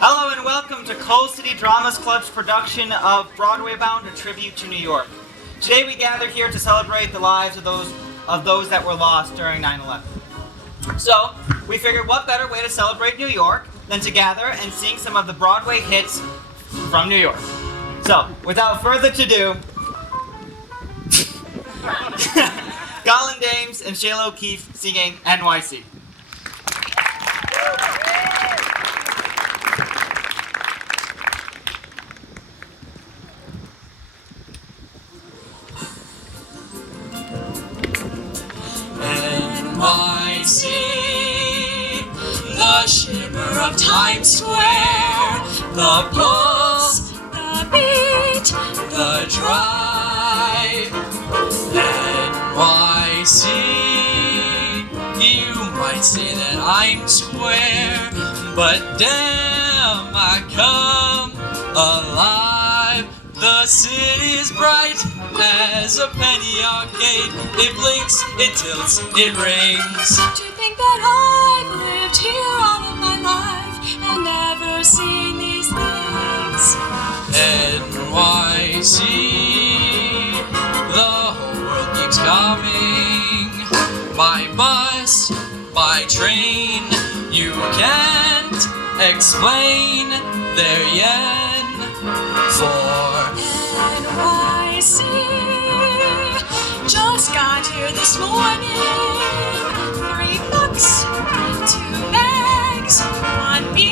Hello and welcome to Coal City Dramas Club's production of Broadway Bound, a tribute to New York. Today we gather here to celebrate the lives of those that were lost during 9/11. So, we figured what better way to celebrate New York than to gather and sing some of the Broadway hits from New York. So, without further ado, Colin Dames and Shayla O'Keefe singing NYC. NYC, the shimmer of Times Square, the pulse, the beat, the drive. NYC, you might say that I'm square, but damn, I come alive. The city's bright as a penny arcade. It blinks, it tilts, it rings. To think that I've lived here all of my life and never seen these things. NYC, the whole world keeps coming. By bus, by train, you can't explain their yen for NYC, just got here this morning. $3, 2 bags, 1 me.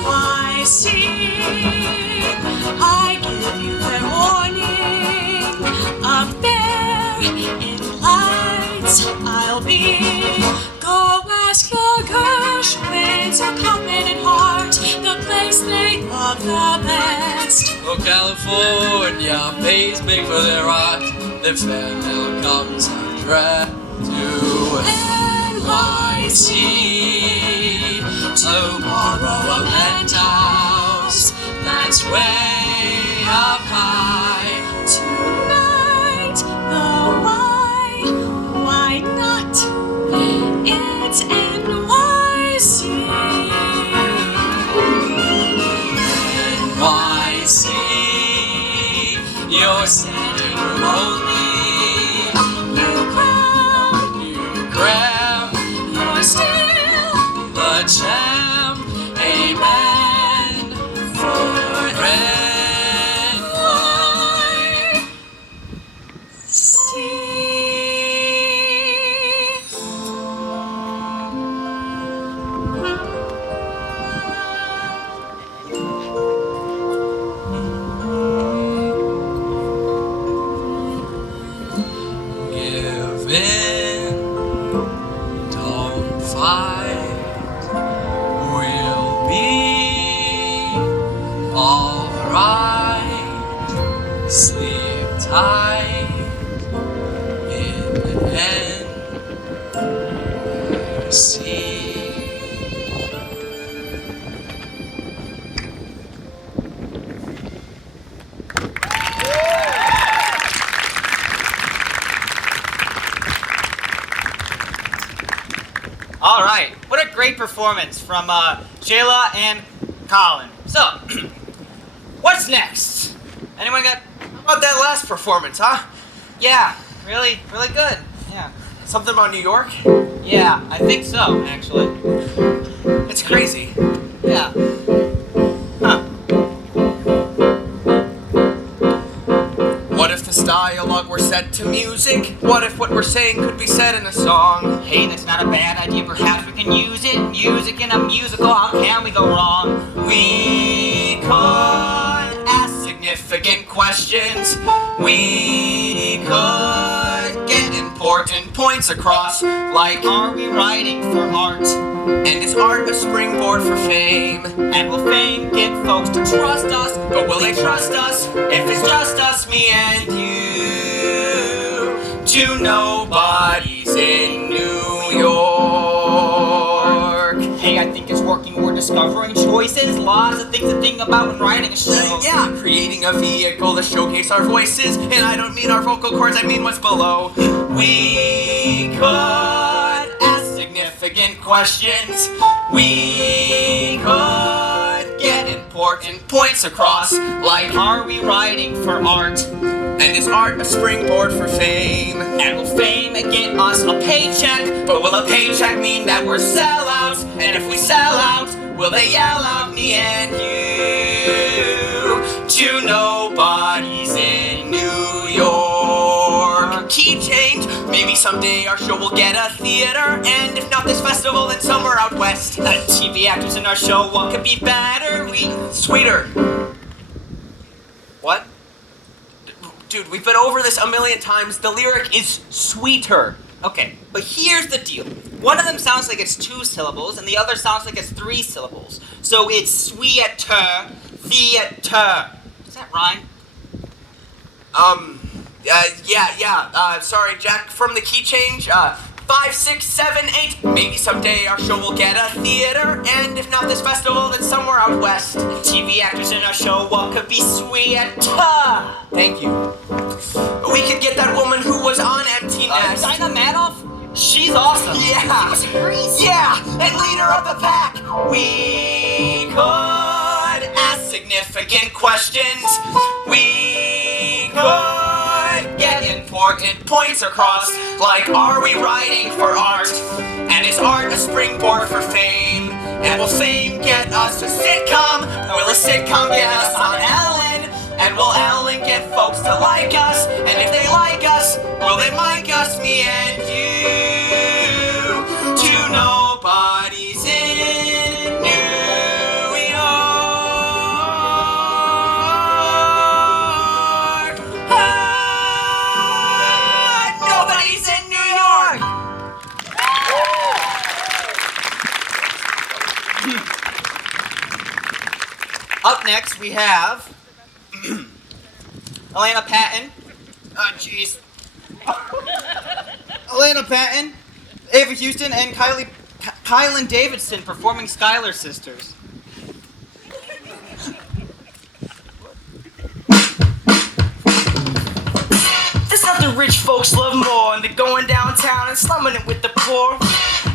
NYC, I give you fair warning. Up there in lights I'll be. Go ask the Gershwins or Common and Hart, the place they love the best. Oh, California pays big for their art. Their fan mail comes undressed to NYC to borrow a penthouse that's way up high. Tonight, the why not? It's NYC. NYC, you're standing room only. You Graham, you're still the champ. Amen for Give in, don't fight, we'll be alright. Sleep tight in NYC. All right, what a great performance from Shayla and Colin. So, what's next? Anyone got? How about that last performance, huh? Yeah, really good. Yeah, Something about New York? yeah, I think so, actually. It's crazy. Yeah. Huh. What if this dialogue were set to music? What if what we're saying could be said in a song? Hey, that's not a bad idea. Perhaps we can use it. Music in a musical. How can we go wrong? We could ask significant questions. We could get important points across. Like, Are we writing for art? and is art a springboard for fame? And will fame get folks to trust us? But will they trust us if it's just us, me and you? To nobodies in New York. Hey, I think it's working. We're discovering choices. Lots of things to think about when writing a show. Yeah, creating a vehicle to showcase our voices. And I don't mean our vocal cords, I mean what's below. We could ask significant significant questions. We could get important points across, like, Are we writing for art? and is art a springboard for fame? And will fame get us a paycheck? But will a paycheck mean that we're sellouts? And if we sell out, will they yell out me and you to nobodies in New York? Key change, maybe someday our show will get a theater, and if not this festival, then somewhere out west. TV actors in our show, what could be better? Sweeter. What? Dude, we've been over this a million times. The lyric is sweeter. Okay, but here's the deal. One of them sounds like it's 2 syllables, and the other sounds like it's 3 syllables. So it's sweeter, theater. Does that rhyme? Sorry, Jack, from the key change, 5, 6, 7, 8. Maybe someday our show will get a theater, and if not this festival, then somewhere out west. TV actors in our show, what could be sweeter? Thank you. We could get that woman who was on Empty Nest. Dinah Madoff? She's awesome. Yeah. Yeah, and leader of the pack. We could ask significant questions. We could get important points across, like, are we writing for art? And is art a springboard for fame? And will fame get us a sitcom? Will a sitcom get us on Ellen? And will Ellen get folks to like us? And if they like us, will they mic us, me and you, to nobodies in New York? Ah, nobody's in New York! Up next, we have Elena Patton. Oh, jeez. Elena Patton, Ava Houston, and Kylan Davidson performing Schuyler Sisters. There's nothing rich folks love more than going downtown and slumming it with the poor.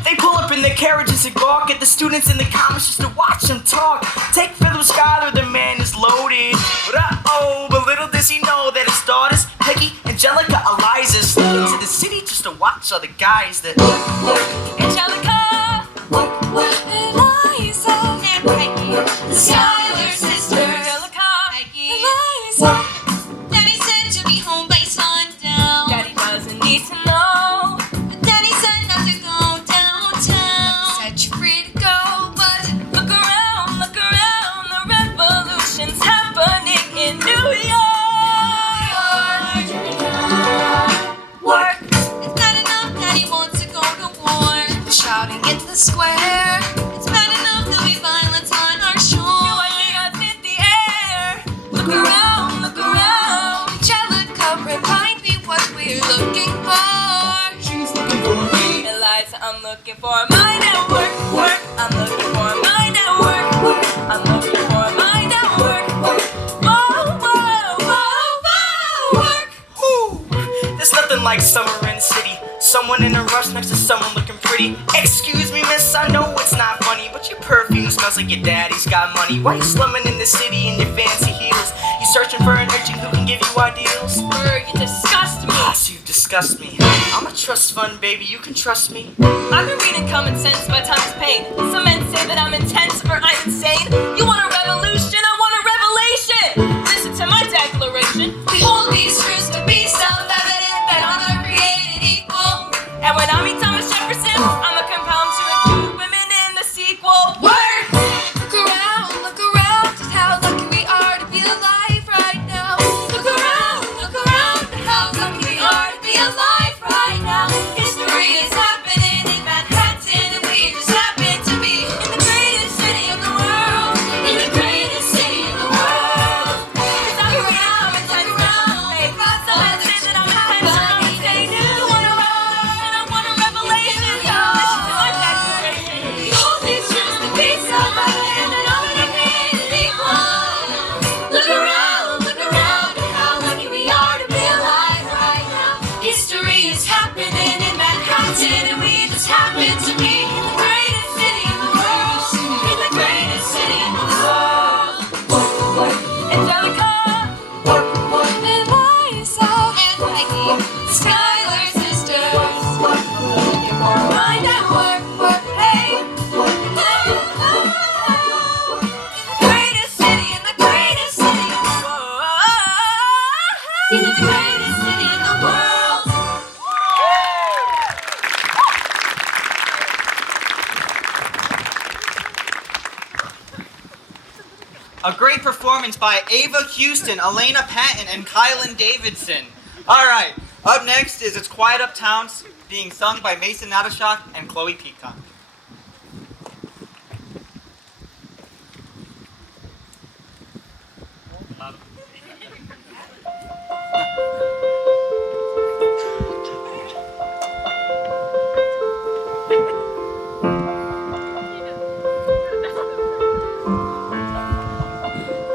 They pull up in their carriages and gawk at the students in the comments just to watch them talk. Take Philip Schuyler, the man is loaded. But little does he know that his daughters, Peggy, Angelica, Eliza, sneak into the city just to watch other guys that... Angelica, Eliza, and Peggy, the Schuyler sisters. Angelica, Peggy, Eliza. Daddy said to be home by sundown. Daddy doesn't need to know. But Daddy said not to go downtown. He said you're free to go, but look around, the revolution's happening in New York. Work. It's not enough that he wants to go to war. Shouting into the square. It's bad enough there'll be violence on our shore. No idea in the air. Look around, Angelica, remind me what we're looking for. She's looking for me. Eliza, I'm looking for mine at work. I'm looking for mine at work. I'm looking for mine at work. Work. There's nothing like summer in the city. Someone in a rush next to someone looking pretty. Excuse me, miss, I know it's not funny, but your perfume smells like your daddy's got money. Why you slumming in the city in your fancy heels? You searching for an urchin who can give you ideals? You disgust me. So you disgust me. I'm a trust fund, baby, you can trust me. I've been reading Common Sense by Thomas Paine. Some men say that I'm intense or I'm insane. You want a revolution? I want a revelation. Listen to my declaration. We hold these truths to be self-evident that all are created equal. And when I meet Thomas Jefferson, I'm a compound to include women in the sequel. Work! Look around, just how lucky we are to be alive right now. Look around, how lucky we are to be alive right now. History is happening in Manhattan, and we just happen to be in the greatest city of the world. In in the greatest city in the world. A great performance by Ava Houston, Elena Patton, and Kylan Davidson. All right, up next is It's Quiet Uptown, being sung by Mason Natashak and Chloe Peacock.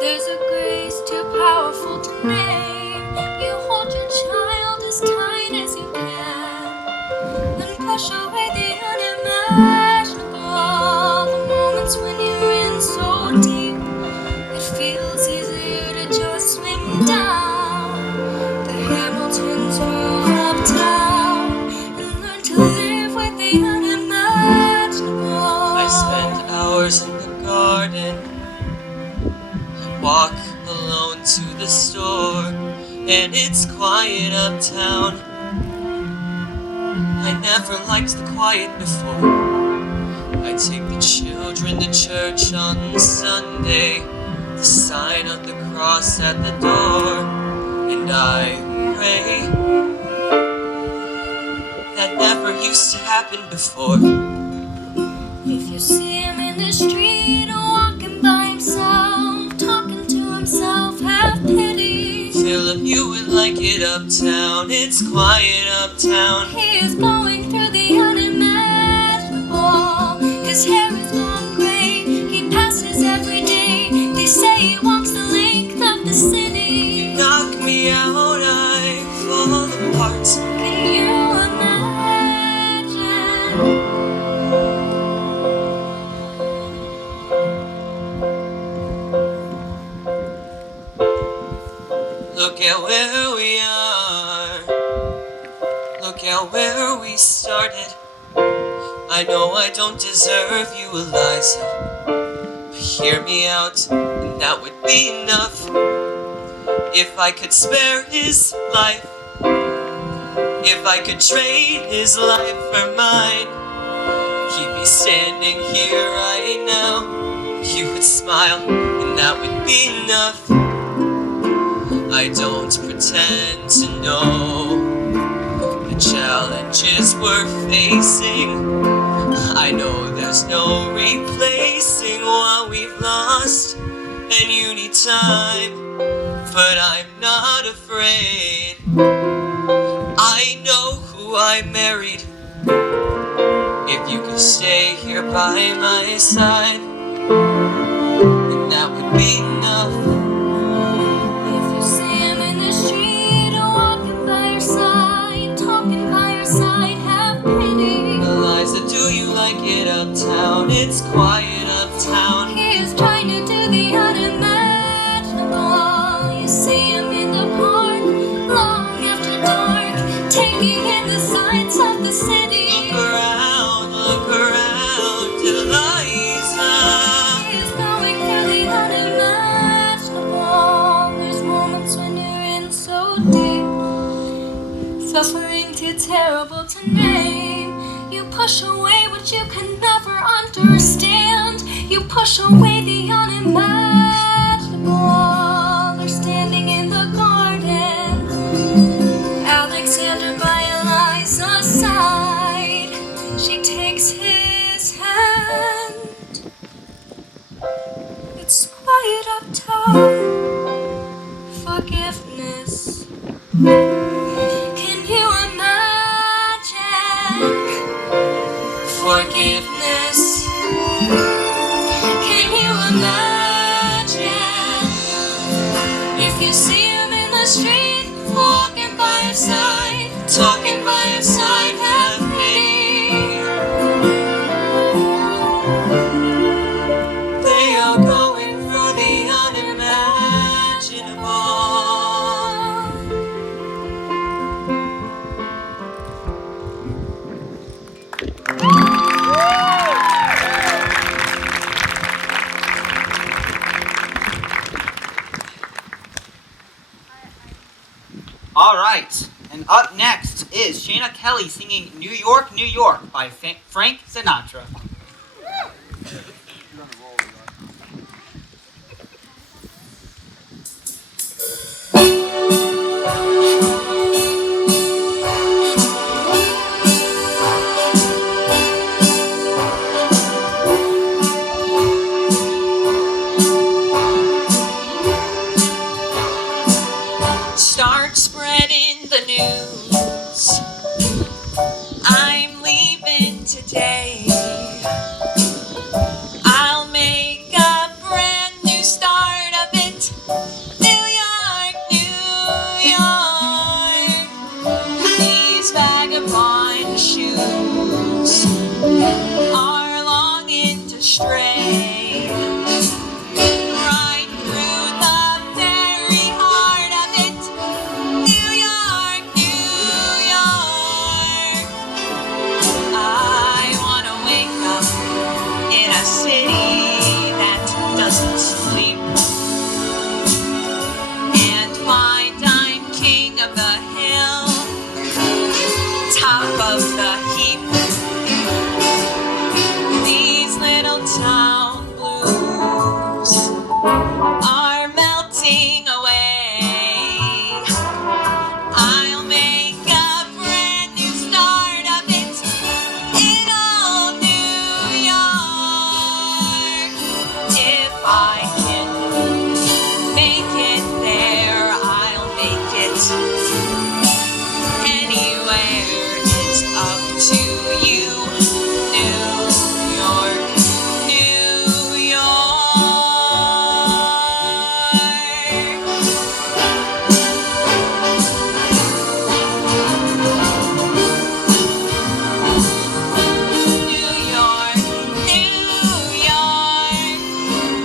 There's a grace too powerful to name. You hold your child as tight as you can, and push away the unimaginable. The moments when you're in so deep, it feels easier to just swing down. The Hamiltons move uptown and learn to live with the unimaginable. I spend hours in the garden, walk alone to the store, and it's quiet uptown. I never liked the quiet before. I take the children to church on Sunday, the sign of the cross at the door, and I pray. That never used to happen before. If you see him in the street walking by himself, talking to himself, have pity. Philip, you would like it uptown. It's quiet uptown. He is going through the unimaginable. His hair is gone gray. He passes every day. They say he walks the length of the city. Knock me out, I fall apart. Can you imagine? Look at where we are. Look at where we started. I know I don't deserve you, Eliza, but hear me out, and that would be enough. If I could spare his life, if I could trade his life for mine, he'd be standing here right now. You would smile, and that would be enough. I don't pretend to know the challenges we're facing. I know there's no replacing what we've lost, and you need time, but I'm not afraid. I know who I married. If you could stay here by my side, then that would be enough. If you see him in the street walking by your side, talking by your side, have pity. Eliza, do you like it uptown? It's quiet uptown. He is trying to do the unimaginable. You see him in the park, long after dark, taking in the sights of the city. Look around, Eliza. He is going through the unimaginable. There's moments when you're in so deep, suffering too terrible to name. You push away what you can never understand. You push away the unimaginable. They're standing in the garden, Alexander by Eliza's side. She takes his hand. It's quiet uptown. Forgiveness. Can you imagine? Forgiveness. Can you imagine? If you see him in the street, walking by your side, talking by your side, have pity. They are going through the unimaginable. All right. And up next is Shayna Kelly singing New York, New York by Frank Sinatra. Start spreading the news. I'm leaving today. I'll make a brand new start of it. New York, New York. These vagabond shoes are longing to stray right through the very heart of it. New York, New York. I wanna wake up in a city that doesn't sleep and find I'm king of the hill, top of the heap. These little town blues are melting away. I'll make a brand new start of it in old New York. If I can make it there, I'll make it anywhere. It's up to you, New York, New York. New York, New York.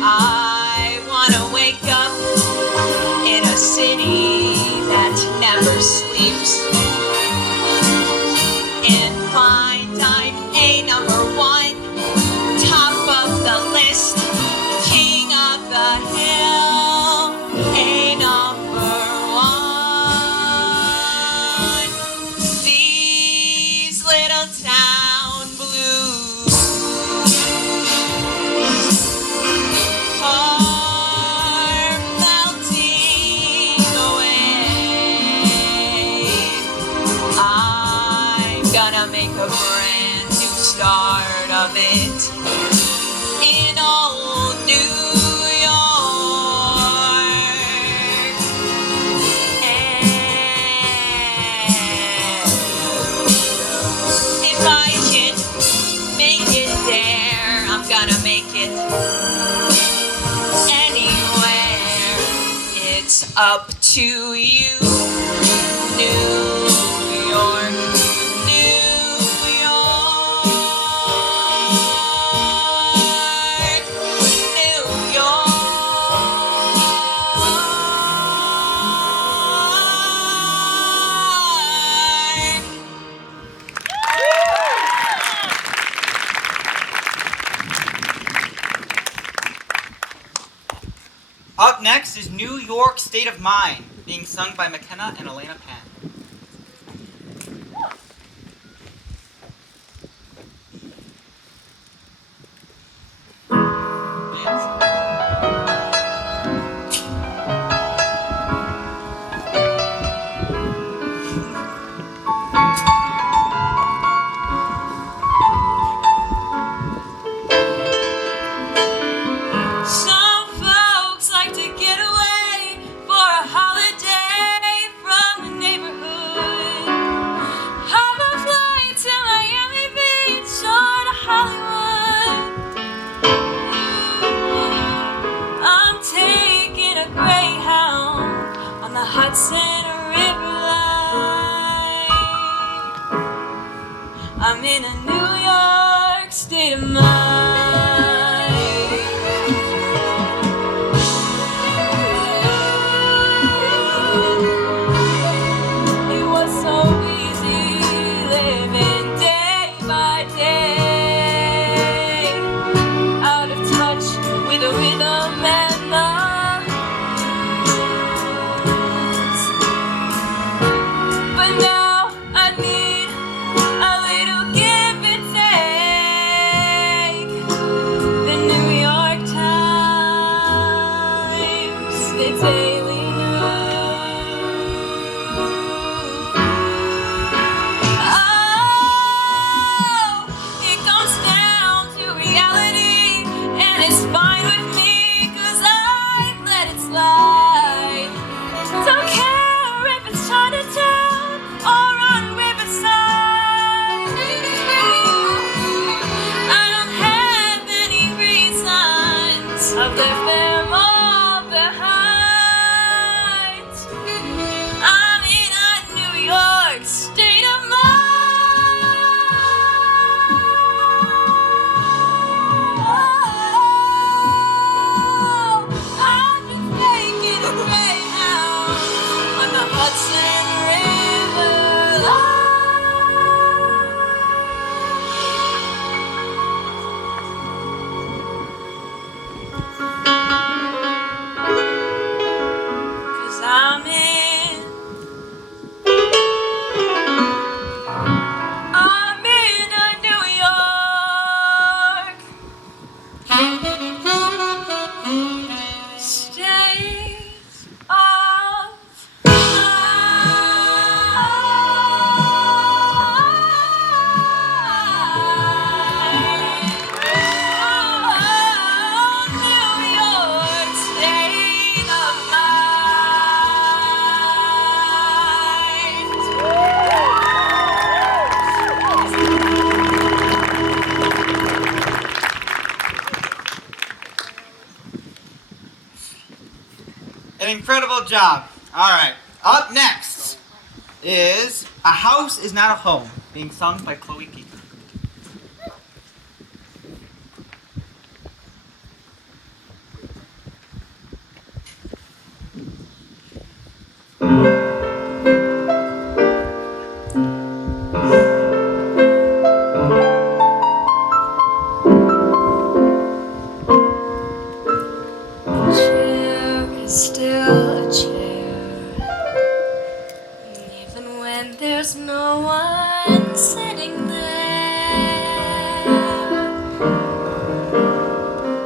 I wanna wake up in a city that never sleeps and find I'm a number one, top of the list, king of the hill, a number one. These little town blues are melting away. I'm gonna make a brand new start of it in old New York. And if I can make it there, I'm gonna make it anywhere. It's up to you, New York, New York, New York. Up next is New York State of Mind, being sung by McKenna and Elena Pan. Some folks like to get away for a holiday from the neighborhood. Have a flight to Miami Beach or to Hollywood. I'm taking a Greyhound on the Hudson River line. I'm in a New York state of mind. It was so easy living day by day, out of touch with the rhythm and the blues. An incredible job. All right. Up next is A House Is Not a Home, being sung by Chloe Peak. Chair is still a chair, even when there's no one sitting there.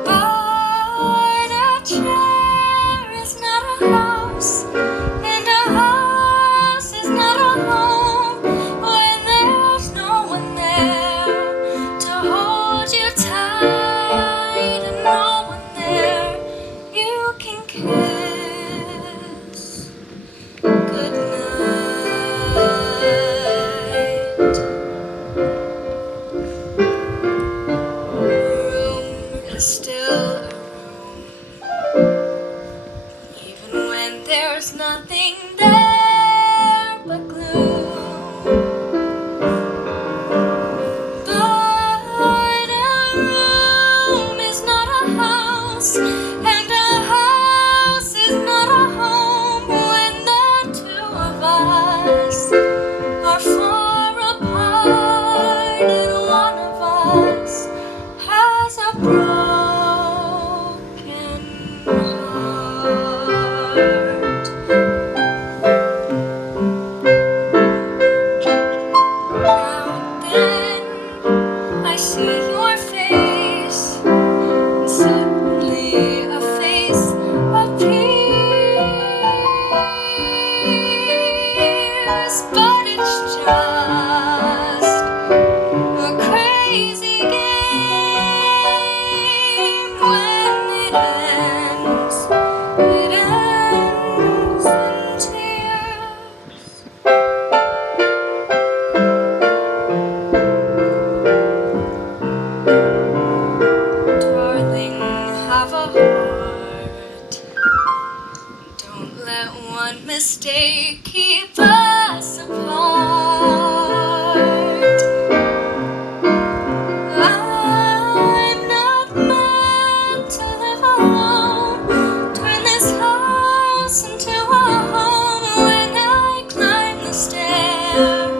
But a chair is not a house, and a house is not a home when there's no one there to hold you tight and no one there you can kiss goodnight. Room is still a room, even when there's nothing there but gloom. But a room is not a house, and a house is not a home when the two of us are far apart, and one of us has a broken heart. Now and then I see your face, and suddenly a face appears, but it's just a crazy game. When it ends in tears. Darling, have a heart. Don't let one mistake keep us apart. I'm not meant to live alone. Turn this house into a home when I climb the stair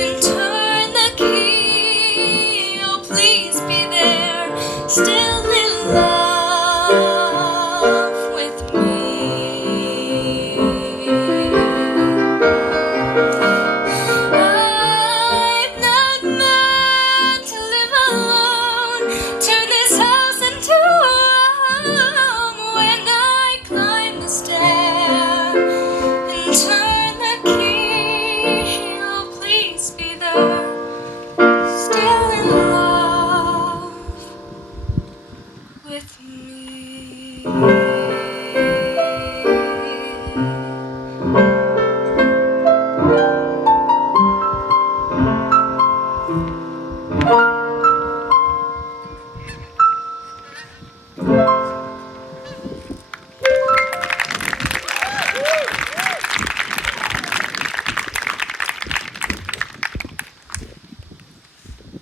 and turn the key. Oh, please be there, still in love with me. I'm not meant to live alone. Turn this house into a home when I climb the stair and turn the key. Oh, please be there, still in love with me.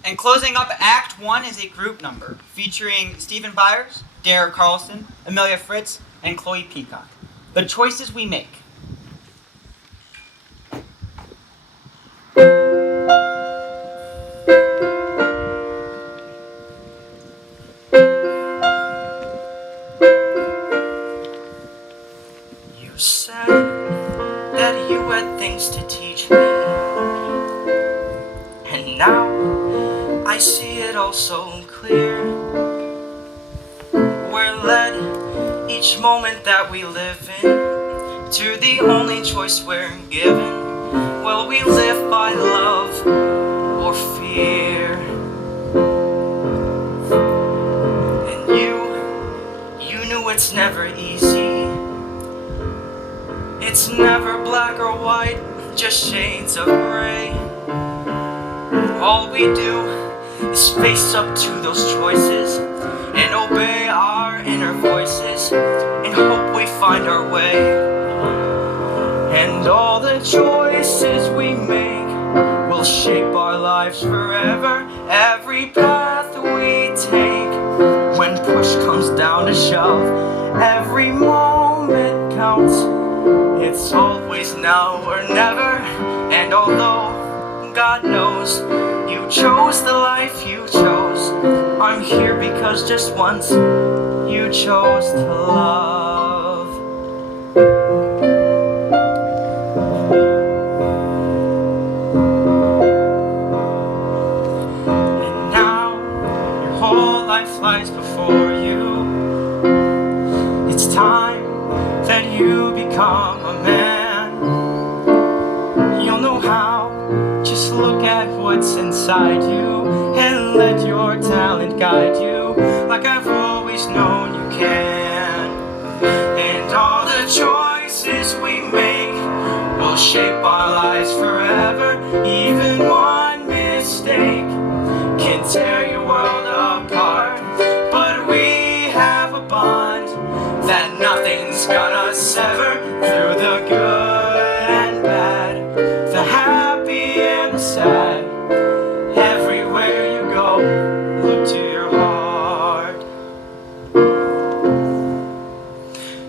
And closing up Act 1 is a group number featuring Stephen Byers, Derek Carlson, Amelia Fritz, and Chloe Peacock. The Choices We Make. You said that you had things to teach me, and now I see it all so clear. We're led each moment that we live in to the only choice we're given. Will we live by love or fear? And you knew it's never easy. It's never black or white, just shades of gray. All we do is face up to those choices and obey our inner voices and hope we find find our way. And all the choices we make will shape our lives forever. Every path we take, when push comes down to shove, every moment counts. It's always now or never. And although God knows you chose the life you chose, I'm here because just once you chose to love. And now your whole life lies before you. It's time that you become a man. You'll know how, just look at what's inside you and let your talent guide you like I've always known you can. And all the choices we make will shape our lives forever. Even one mistake can tear your world apart, but we have a bond that nothing's gonna sever. Through the good and bad, the happy and the sad, everywhere you go, look to your heart.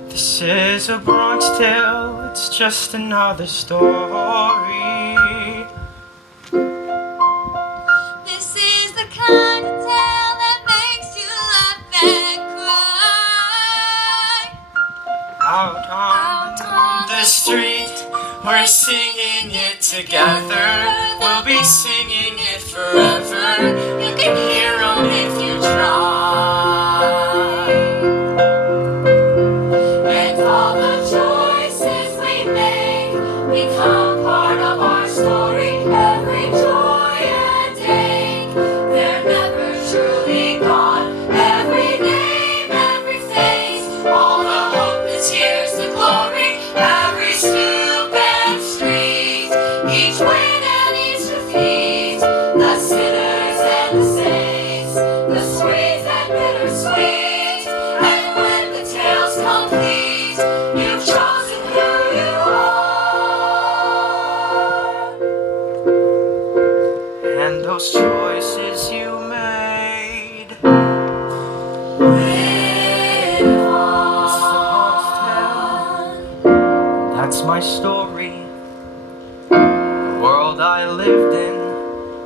This is a Bronx tale, it's just another story. This is the kind of tale that makes you laugh and cry. Out on the street, we're singing it together. We'll be singing it forever. You can hear 'em if you try. And all the choices we make become part of our story. Every joy and ache, they're never truly gone. Every name, every face, all the hope that cheers the glory. Every stoop and street, each win and each defeat, the sinners and the saints, the sweet and bittersweet. And when the tale's complete, you've chosen who you are. And those choices you made, Live on. that's my story. The world I lived in,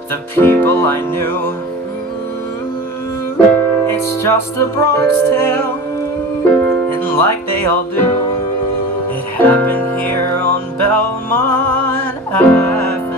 the people I knew. It's just a Bronx tale, and like they all do, it happened here on Belmont Avenue.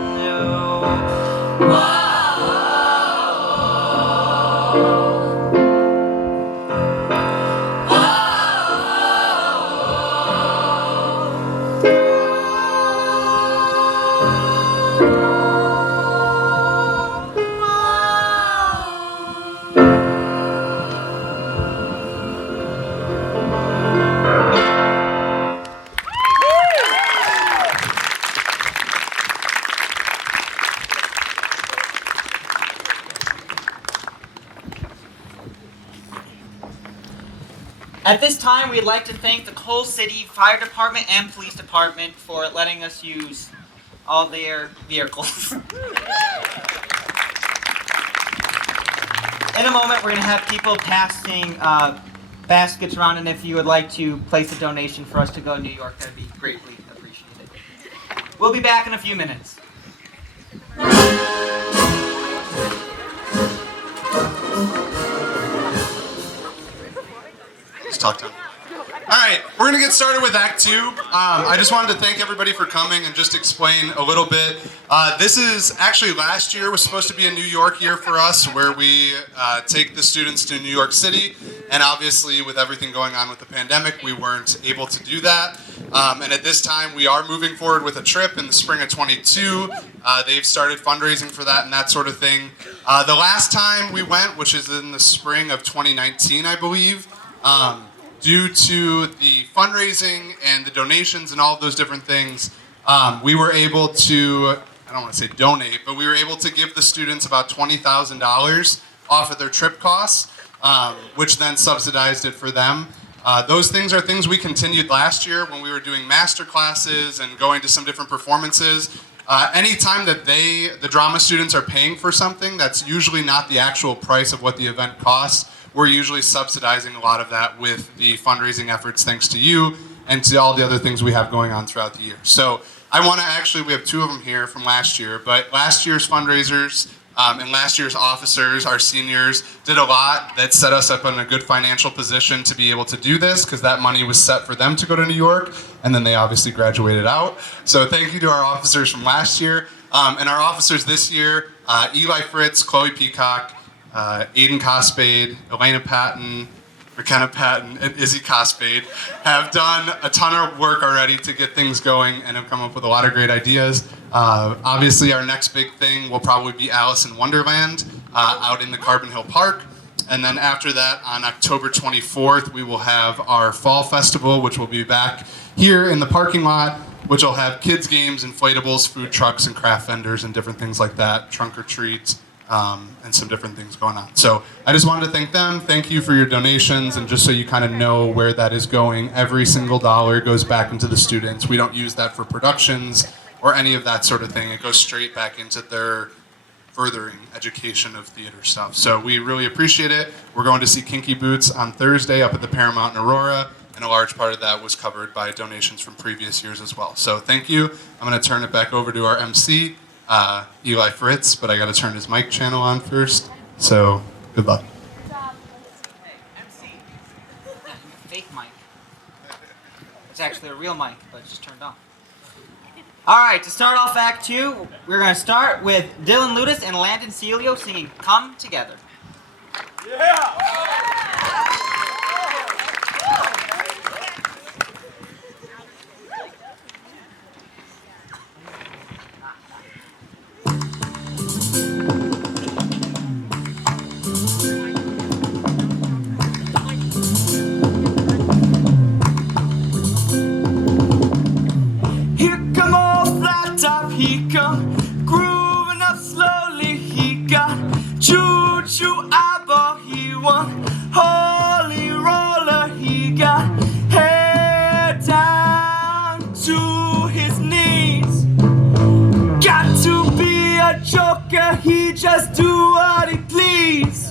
At this time, we'd like to thank the Coal City Fire Department and Police Department for letting us use all their vehicles. In a moment, we're going to have people passing baskets around, and if you would like to place a donation for us to go to New York, that'd be greatly appreciated. We'll be back in a few minutes. Let's talk to him. All right, we're going to get started with Act 2. I just wanted to thank everybody for coming and just explain a little bit. This is actually last year was supposed to be a New York year for us, where we take the students to New York City. And obviously, with everything going on with the pandemic, we weren't able to do that. And at this time, we are moving forward with a trip in the spring of 22. They've started fundraising for that and that sort of thing. The last time we went, which is in the spring of 2019, I believe, due to the fundraising and the donations and all of those different things, we were able to, I don't want to say donate, but we were able to give the students about $20,000 off of their trip costs, which then subsidized it for them. Those things are things we continued last year when we were doing master classes and going to some different performances. Anytime that the drama students are paying for something, that's usually not the actual price of what the event costs. We're usually subsidizing a lot of that with the fundraising efforts thanks to you and to all the other things we have going on throughout the year. So I want to actually, we have two of them here from last year, but last year's fundraisers and last year's officers, our seniors, did a lot that set us up in a good financial position to be able to do this, because that money was set for them to go to New York, and then they obviously graduated out. So thank you to our officers from last year. And our officers this year, Eli Fritz, Chloe Peacock, Aiden Cospade, Elena Patton, McKenna Patton, and Izzy Cospade have done a ton of work already to get things going and have come up with a lot of great ideas. Obviously, our next big thing will probably be Alice in Wonderland out in the Carbon Hill Park. And then after that, on October 24th, we will have our Fall Festival, which will be back here in the parking lot, which will have kids' games, inflatables, food trucks, and craft vendors and different things like that, trunk or treats. And some different things going on. So I just wanted to thank them. Thank you for your donations, and just so you kind of know where that is going, every single dollar goes back into the students. We don't use that for productions or any of that sort of thing. It goes straight back into their furthering education of theater stuff. So we really appreciate it. We're going to see Kinky Boots on Thursday up at the Paramount in Aurora, and a large part of that was covered by donations from previous years as well. So thank you. I'm going to turn it back over to our MC, Eli Fritz, but I got to turn his mic channel on first. So good luck. MC. Fake mic. It's actually a real mic, but it's just turned on. All right, to start off Act 2, we're going to start with Dylan Ludis and Landon Celio singing Come Together. He come grooving up slowly. He got choo-choo eyeball. He won holy roller. He got hair down to his knees. Got to be a joker. He just do what he please.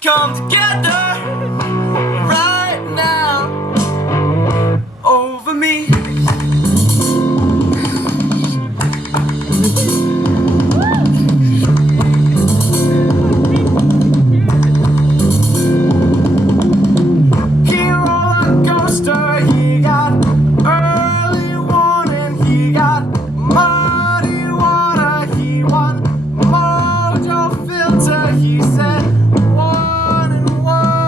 Come together right now over me. He roll a coaster, he got early warning, he got muddy water, he won mojo filter, he said. One and one.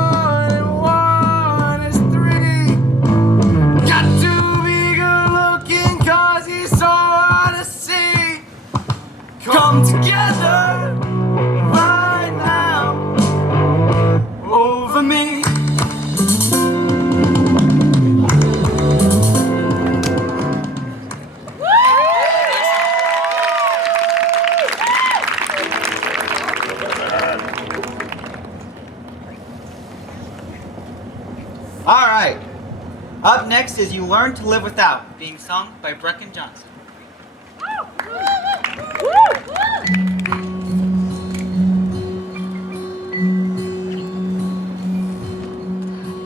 next is You Learn to Live Without, being sung by Brecken Johnson.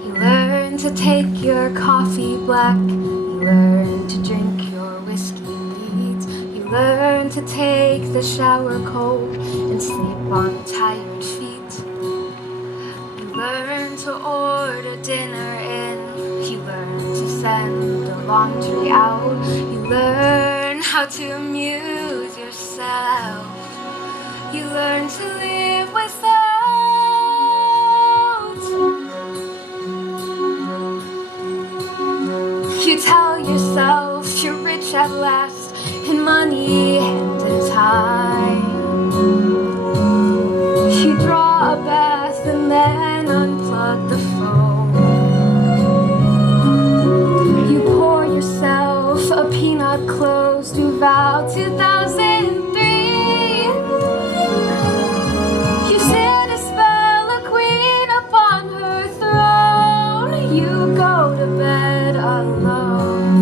You learn to take your coffee black. You learn to drink your whiskey neat. You learn to take the shower cold and sleep on tired feet. You learn to order dinner in. You learn to send the laundry out. You learn how to amuse yourself. You learn to live without. You tell yourself you're rich at last in money and in time. You draw a bath and then unplug the phone. You pour yourself a peanut closed Duval 2003. You sit a spell a queen upon her throne. You go to bed alone.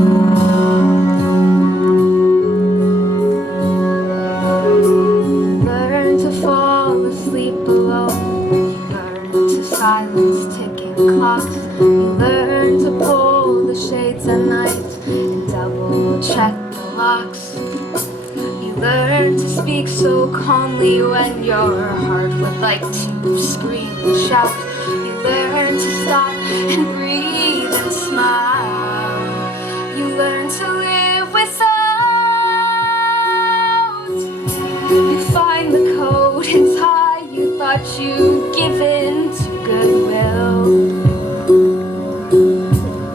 Learn to fall asleep alone. Learn to silence ticking clocks. You learn to pull the shades at night and double check the locks. You learn to speak so calmly when your heart would like to scream and shout. You learn to stop and breathe and smile. You learn to live without. You find the coat and tie you thought you'd given to Goodwill.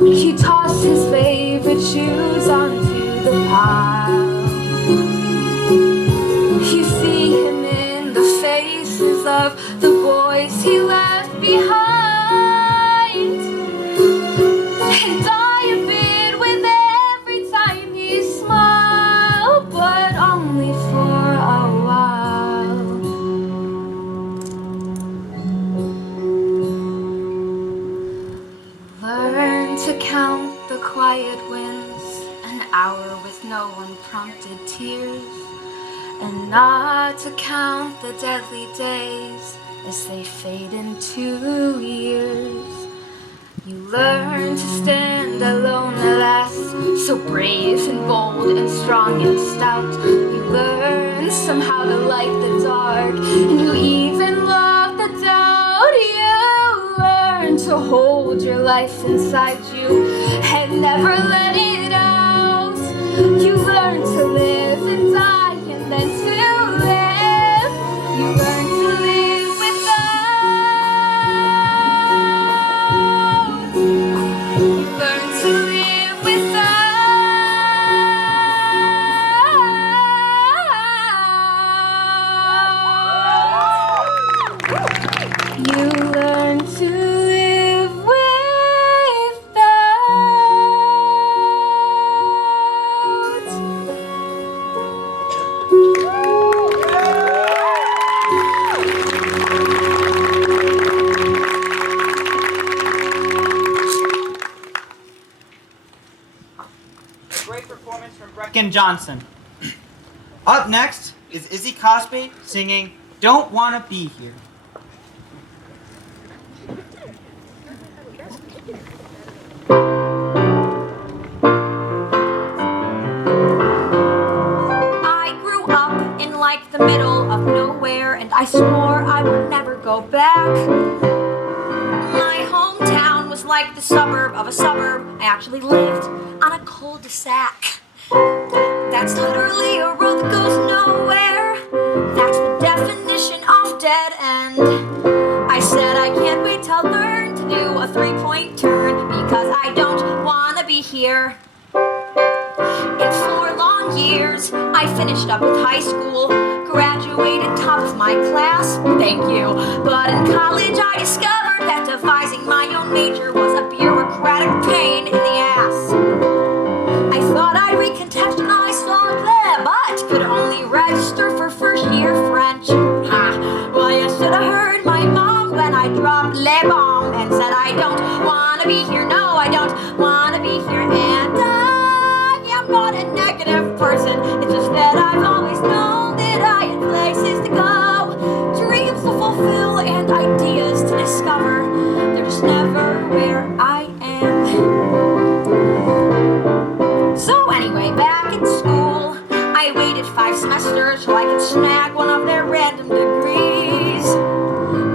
You toss his favorite shoes onto the pile. You see him in the faces of the boys he left behind, and die a bit with every tiny smile, but only for a while. Learn to count the quiet wins, an hour with no unprompted tears, and not to count the deadly days as they fade into years. You learn to stand alone at last, so brave and bold and strong and stout. You learn somehow to like the dark, and you even love the doubt. You learn to hold your life inside you and never let it out. You learn to live and die and then to live. You learn to live without. You learn to live without. You learn to live Great performance from Brecken Johnson. Up next is Izzy Cosby singing Don't Wanna Be Here. I grew up in like the middle of nowhere, and I swore I would never go back. My hometown was like the suburb of a suburb. I actually lived on a cul-de-sac. That's literally a road that goes nowhere. That's the definition of dead end. I said I can't wait to learn to do a three-point turn because I don't wanna be here. In 4 long years, I finished up with high school, graduated top of my class, thank you. But in college I discovered that devising my own major was a bureaucratic pain in the ass. I thought I'd recontextualize anglais, but could only register for first year French. Well, you should have heard my mom when I dropped les bombs and said I don't wanna be here, no, I don't wanna be here. negative person. It's just that I've always known that I had places to go, dreams to fulfill and ideas to discover. They're just never where I am. So anyway, back in school, I waited 5 semesters so I could snag one of their random degrees.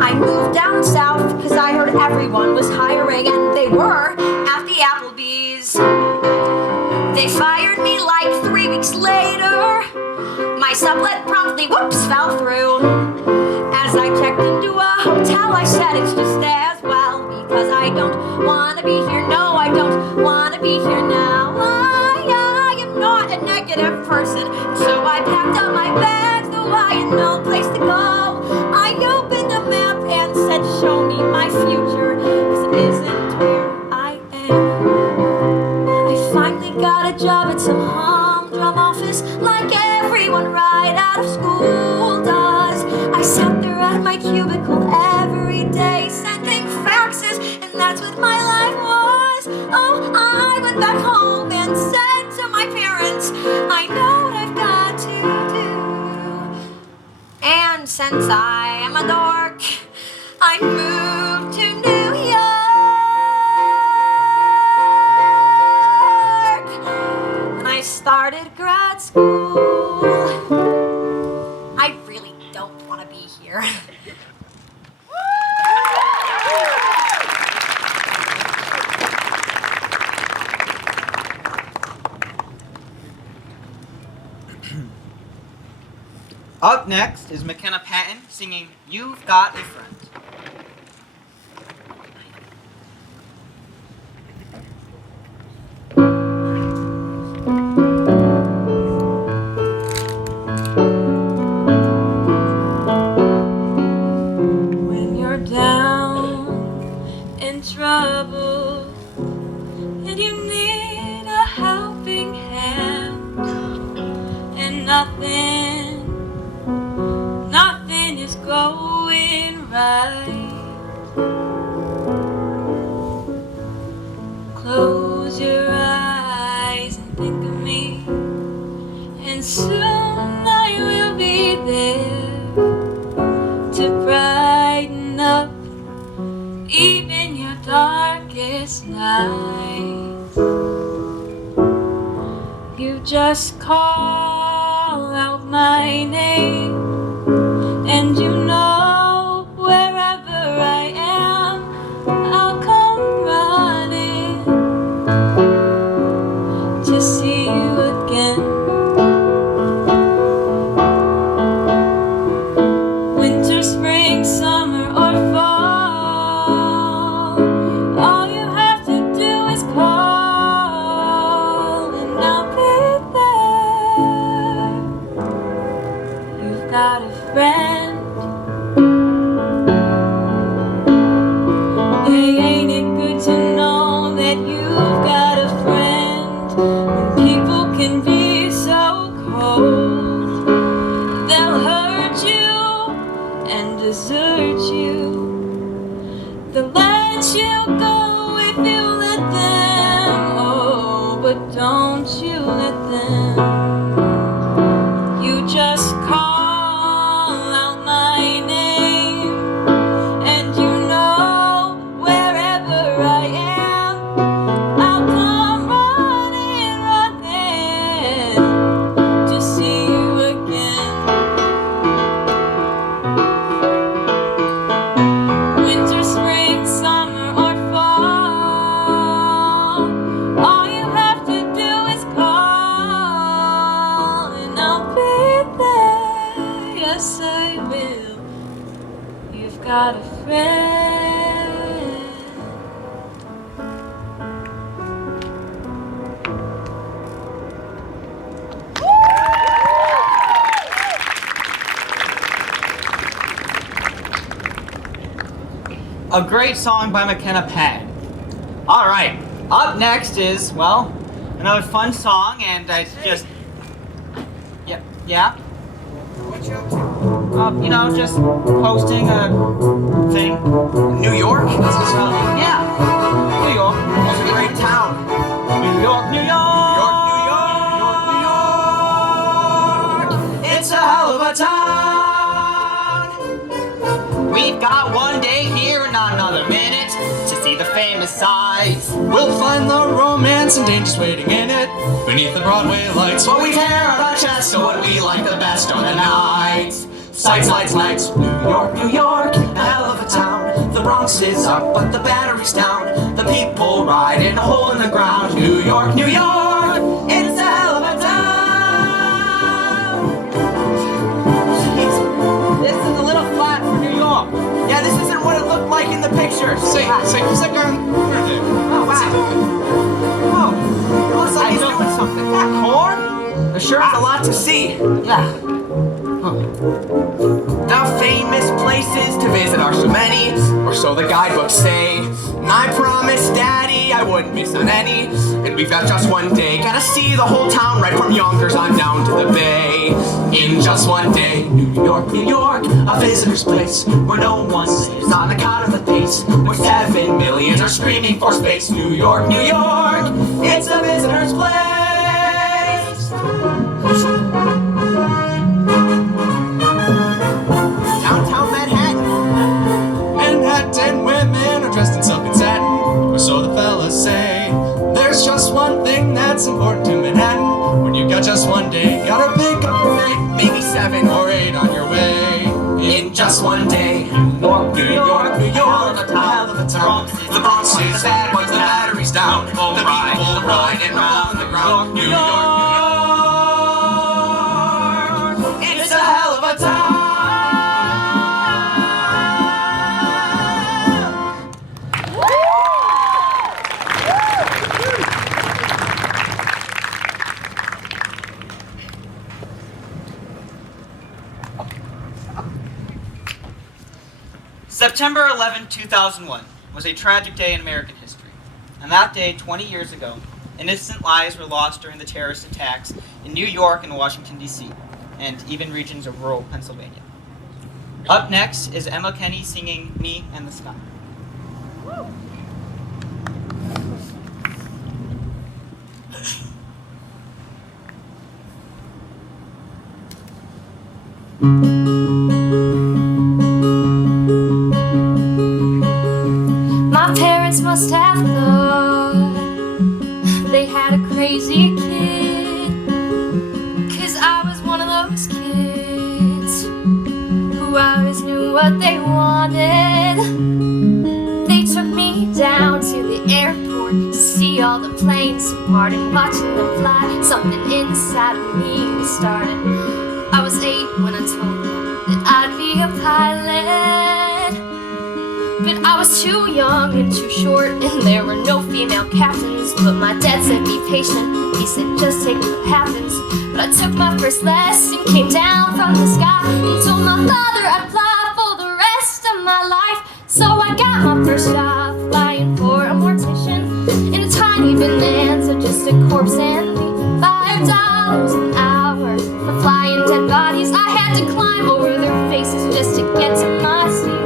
I moved down south because I heard everyone was hiring, and they were at the Applebee's. They fired me like 3 weeks later. My sublet promptly, whoops, fell through. As I checked into a hotel, I said it's just as well, because I don't want to be here. No, I don't want to be here now. I am not a negative person, so I packed up my bags, though I had no place to go. I opened a map and said, show me my future, because it isn't where I am. I finally got a job at some humdrum office, like everyone right out of school does. I sat there at my cubicle every day, sending faxes, and that's what my life was. Oh, I went back home and said to my parents, I know what I've got to do. And since I am a dork, I moved to New York, and I started grad school. I really don't want to be here. Up next is McKenna Patton singing You've Got a Friend. When you're down in trouble and you need a helping hand, and nothing is going right. Close your eyes and think of me, and soon I will be there to brighten up even your darkest nights. You just call out my name, and you know wherever I am, I'll come running to see you again. Winter, spring, summer, or fall, all you have to do is call, and I'll be there. You've got a friend. Hey, ain't it good to know that you've got a friend? When people can be so cold, they'll hurt you and desert you. They'll let you go if you let them. Oh, but don't you let them. You just call out my name, and you know wherever I am, I'll come running to see you again. Winter, spring, summer, or fall, all you have to do is call, and I'll be there. Yes, I will. You've got a friend. A great song by McKenna Patton. All right, up next is, well, another fun song, and it's just, yeah. What you up to? You know, just posting a thing. New York? This is Yeah, New York. a great town. New York, New York. New York, New York, New York, New York. hell of a town. We've got one day here and not another minute to see the famous sights. We'll find the romance and dangers waiting in it beneath the Broadway lights. What we've hair on our chest, so what we like the best are the nights. Sights, lights, lights. New York, New York, a hell of a town. The Bronx is up, but the Battery's down. The people ride in a hole in the ground. New York, New York, it's a hell of a town. Jeez, this is a little flat for New York. Yeah, this isn't what it looked like in the pictures. Say, who's that guy over there? Oh, What's he wow. doing? Whoa, it looks like he's doing something. That corn? There sure is a lot to see. Yeah. The famous places to visit are so many, or so the guidebooks say. And I promised Daddy I wouldn't miss on any. And we've got just one day, gotta see the whole town right from Yonkers on down to the bay. In just one day, New York, New York, a visitor's place where no one lives on account of the days, where 7 million are screaming for space. New York, New York, it's a visitor's place. Downtown Manhattan. Manhattan women are dressed in silk and satin, or so the fellas say. There's just one thing that's important to Manhattan. When you got just one day, gotta pick up 8, Maybe 7 or 8 on your way. in just one day. New York, New York, New York, a hell of a town. The Bronx is bad, but the Battery's down. The people riding around the ground. New York, New York, it's a hell of a town. September 11, 2001 was a tragic day in American history. On that day, 20 years ago, innocent lives were lost during the terrorist attacks in New York and Washington, D.C., and even regions of rural Pennsylvania. Up next is Emma Kenny singing Me and the Sky. My parents must have thought they had a crazy kid, 'cause I was one of those kids who always knew what they wanted. They took me down to the airport to see all the planes depart and watching them fly. Something inside of me started. I was 8 when I told them that I'd be a pilot, but I was too young and too short, and there were no female captains. But my dad said, be patient, he said, just take what happens. But I took my first lesson, came down from the sky, and told my father I'd fly for the rest of my life. So I got my first job flying for a mortician in a tiny bonanza, just a corpse and me. $5 an hour for flying dead bodies. I had to climb over their faces just to get to my seat.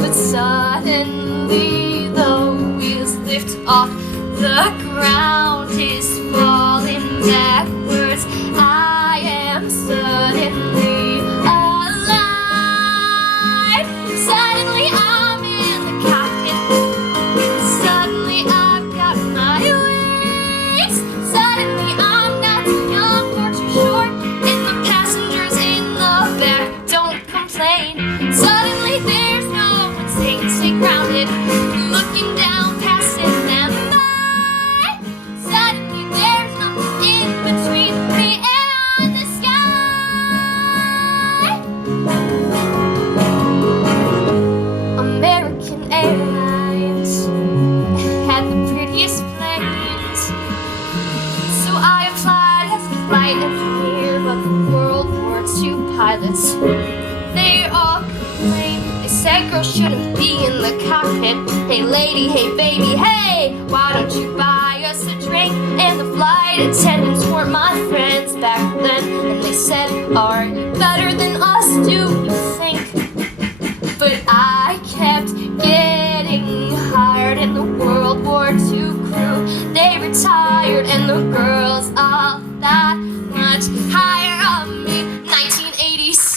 But suddenly the wheels lift off, the ground is falling backwards. I am suddenly alive. Suddenly I'm in the cockpit. Suddenly I've got my wings. Suddenly I'm not too young or too short, and the passengers in the back don't complain. Suddenly there's no one saying stay grounded, looking down, passing them by. Suddenly there's nothing in between me and the sky. American Airlines had the prettiest planes, so I applied as a flight engineer. But the World War II pilots, they all complained. They said girls shouldn't be in the cockpit. Hey lady, hey baby, hey, why don't you buy us a drink? And the flight attendants weren't my friends back then, and they said, are you better than us, do you think? But I kept getting hired, and the World War II crew, they retired, and the girls all that much higher on me. 1986.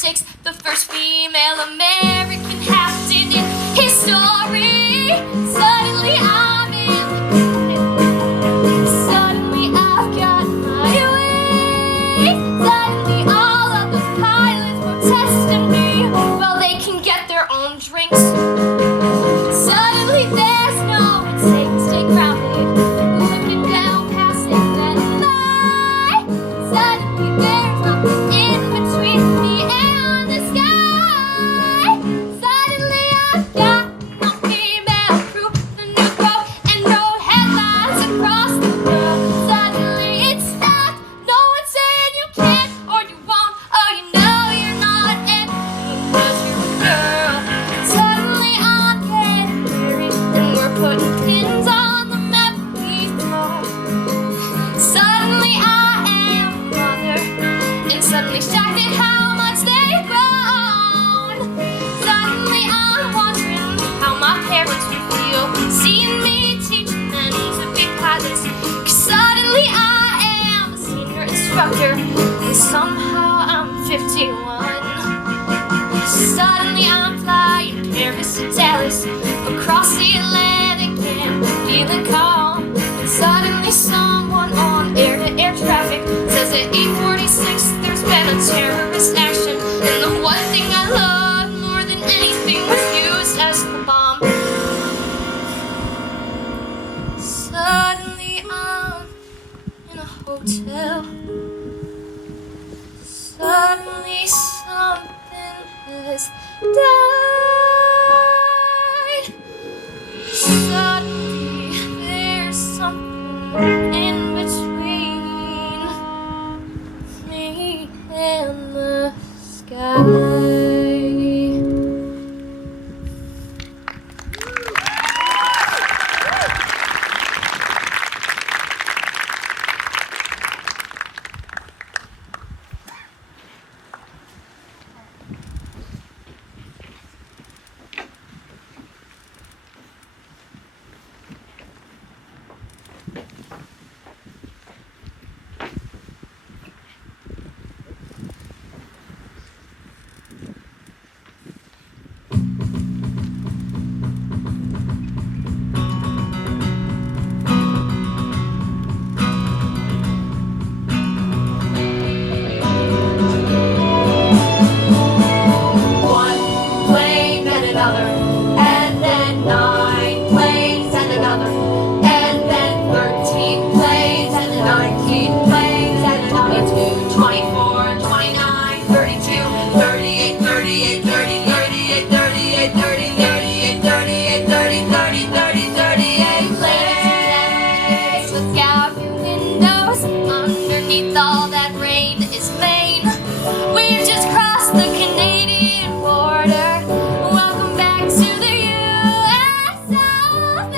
first female American captain in history. Suddenly I'm independent. Suddenly I've got my way. Suddenly all of the pilots protesting me. Well, they can get their own drinks. Suddenly there's no mistake, stay grounded. Looking down past it and by. Suddenly there's nothing in between me and the sky. Suddenly I've got no female crew, the new boat, and no headlines across the world. Suddenly it's stopped, no one's saying you can't or you won't, or you know you're not anything 'cause you're a girl. Suddenly I'm getting married and we're putting pins on the map we throw. Suddenly I am a mother and suddenly shocked at how much they've grown. Suddenly I'm wondering how my parents would feel seeing me teaching them to be pilots. 'Cause suddenly I am a senior instructor and somehow I'm 51. Suddenly I'm flying Paris to Dallas, across the Atlantic and feeling calm. Suddenly someone on air-to-air traffic says at 8:46 there's been a terrorist action, and the one thing I loved more than anything was used as the bomb. Suddenly I'm in a hotel. Suddenly something has died. Suddenly there's something in between me and the sky. One plane and another, and then 9 planes and another, and then 13 planes and 19 planes and 22, 24, 29, 32, 38, 38, 30, 38, 38, 30, 38, 38, 30, 30, 30, 38 planes. Look out your windows, underneath all that rain is Maine. We've just crossed the Canadian border. Welcome back to the US of A.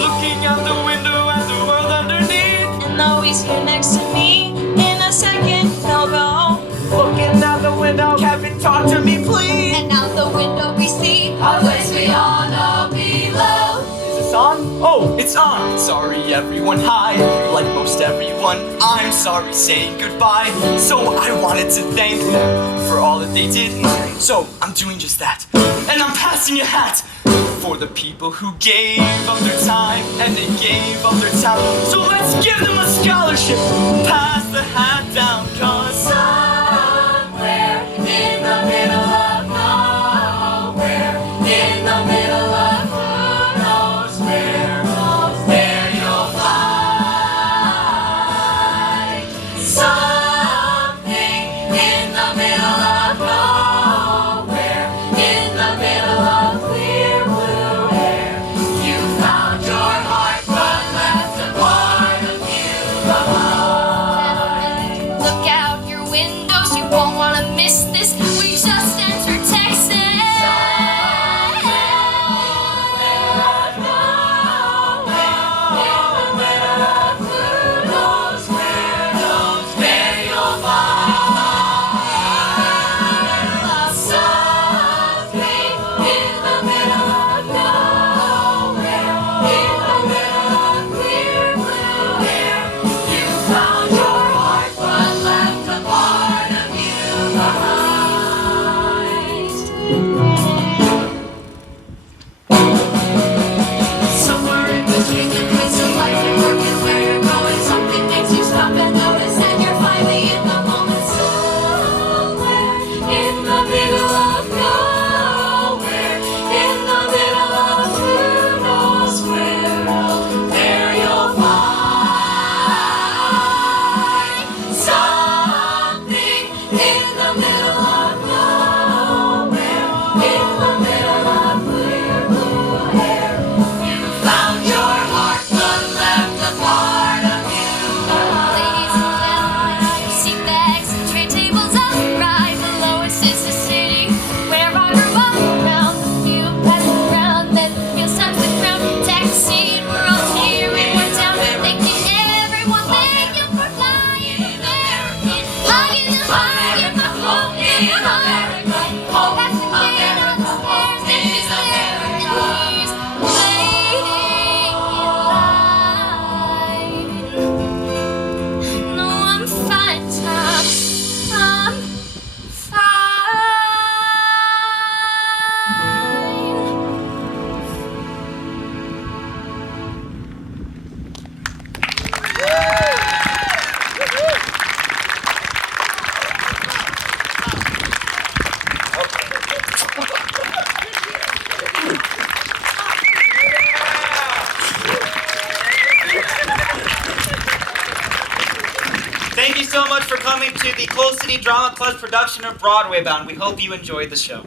Looking out the window at the world underneath. And though he's here next to me, in a second he'll go. Looking out the window, Kevin, talk to me, please. And out the window we see a place we all know below. Is this on? Oh, it's on. Sorry, everyone. Hi. Like most everyone, I'm sorry saying goodbye. So I wanted to thank them for all that they did. So I'm doing just that. And I'm passing a hat for the people who gave up their time and they gave up their talent. So let's give them a scholarship. Pass the hat down, 'cause somewhere in the middle of nowhere, in the middle of who knows where, there you'll find something in the middle of nowhere, in the middle of clear blue air. You found your heart but left a part of you behind. Look out so much for coming to the Coal City Drama Club's production of Broadway Bound. We hope you enjoyed the show.